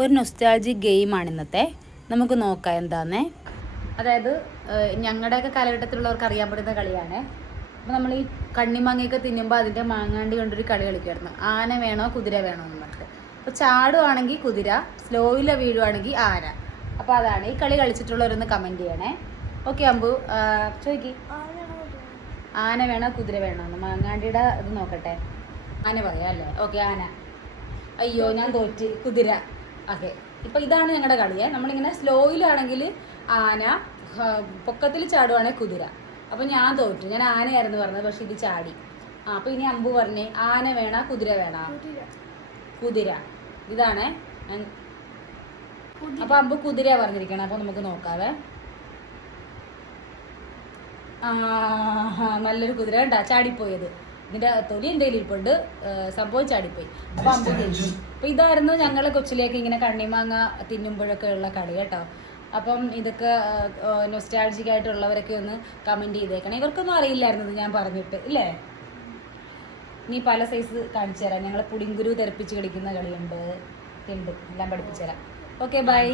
ഒരു നൊസ്റ്റാൾജിക് ഗെയിമാണ് ഇന്നത്തെ. നമുക്ക് നോക്കാം എന്താന്നേ. അതായത് ഞങ്ങളുടെയൊക്കെ കാലഘട്ടത്തിലുള്ളവർക്ക് അറിയാൻ പറ്റുന്ന കളിയാണ്. അപ്പോൾ നമ്മൾ ഈ കണ്ണിമാങ്ങയൊക്കെ തിന്നുമ്പോൾ അതിൻ്റെ മാങ്ങാണ്ടി കൊണ്ടൊരു കളി കളിക്കുമായിരുന്നു. ആന വേണോ കുതിര വേണോ എന്ന് പറഞ്ഞിട്ട്. അപ്പോൾ ചാടുവാണെങ്കിൽ കുതിര, സ്ലോയിൽ വീഴുവാണെങ്കിൽ ആന. അപ്പോൾ അതാണ് ഈ കളി കളിച്ചിട്ടുള്ളവരൊന്ന് കമൻറ്റ് ചെയ്യണേ. ഓക്കെ അമ്പു, ചോദിക്ക്. ആന വേണോ കുതിര വേണോ എന്ന് മാങ്ങാണ്ടിയുടെ ഇത് നോക്കട്ടെ. ആന പറയാം അല്ലേ? ഓക്കെ, ആന. അയ്യോ ഞാൻ തോറ്റ്, കുതിര. ഓക്കെ, ഇപ്പം ഇതാണ് ഞങ്ങളുടെ കളിയെ. നമ്മളിങ്ങനെ സ്ലോയിലാണെങ്കിൽ ആന, പൊക്കത്തിൽ ചാടുവാണെങ്കിൽ കുതിര. അപ്പം ഞാൻ തോറ്റു, ഞാൻ ആനയായിരുന്നു പറഞ്ഞത്, പക്ഷെ ഇത് ചാടി. അപ്പോൾ ഇനി അമ്പു പറഞ്ഞേ, ആന വേണ കുതിര വേണ? കുതിര. ഇതാണ്. അപ്പോൾ അമ്പു കുതിര പറഞ്ഞിരിക്കണം. അപ്പോൾ നമുക്ക് നോക്കാവേ. നല്ലൊരു കുതിര ഉണ്ടാ ചാടിപ്പോയത്. ഇതിൻ്റെ തൊലി എന്തെങ്കിലും ഇരിപ്പുണ്ട്, സംഭവം ചാടിപ്പോയി. അപ്പോൾ അമ്പു ജയിച്ചു. അപ്പോൾ ഇതായിരുന്നു ഞങ്ങൾ കൊച്ചിലേക്ക് ഇങ്ങനെ കണ്ണിമാങ്ങ തിന്നുമ്പോഴൊക്കെ ഉള്ള കളി കേട്ടോ. അപ്പം ഇതൊക്കെ നൊസ്റ്റാൾജിക് ആയിട്ടുള്ളവരൊക്കെ ഒന്ന് കമൻറ്റ് ചെയ്തേക്കണം. ഇവർക്കൊന്നും അറിയില്ലായിരുന്നത് ഞാൻ പറഞ്ഞിട്ട് ഇല്ലേ. ഇനി പല സൈസ് കാണിച്ചു തരാം. ഞങ്ങൾ പുളിങ്കുരു തെറിപ്പിച്ച് കളിക്കുന്ന കളിയുണ്ട്, ഉണ്ട്, എല്ലാം പഠിപ്പിച്ചു തരാം. Okay, by.